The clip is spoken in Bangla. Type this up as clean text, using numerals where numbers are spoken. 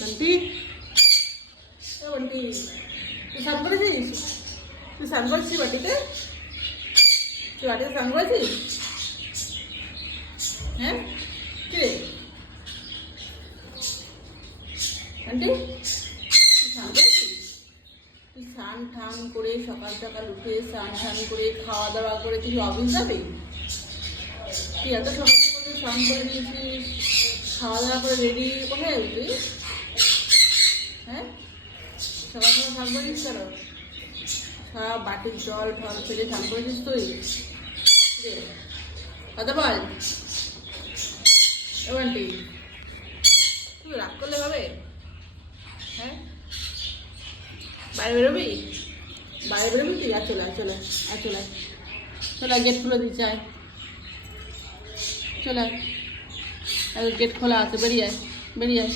বন্টি, ও বন্টি, তুই স্নান করেছিস? তুই স্নান করেছিস বাটিতে? তুই বাটিতে স্নান করেছিস? হ্যাঁ, কি রে আন্টি, তুই স্নান করেছিস? তুই স্নান ঠান করে সকাল সকাল উঠে স্নান ঠান করে খাওয়া দাওয়া করে তুই অফিস যাবি? তুই এত সকাল সকাল স্নান করে দিয়েছিস, খাওয়া দাওয়া করে রেডি, কোথায় যাবি তুই? হ্যাঁ, সকাল সকাল স্নান করেছিস কেন? সব বাটির জল ঢল ফেলে স্নান করেছিস তুই? রে কথা বল। ও আন্টি, তুই রাগ করলে হবে? হ্যাঁ, বাইরে বেরোবি? বাইরে বেরোবি তুই? আর চলে আয়, চলে আয়, চলে আয়, চলে আয়, গেট খুলে দিচ্ছে, আয় চলে আয়, গেট খোলা আছে, বেরিয়ে আয়, বেরিয়ে আয়।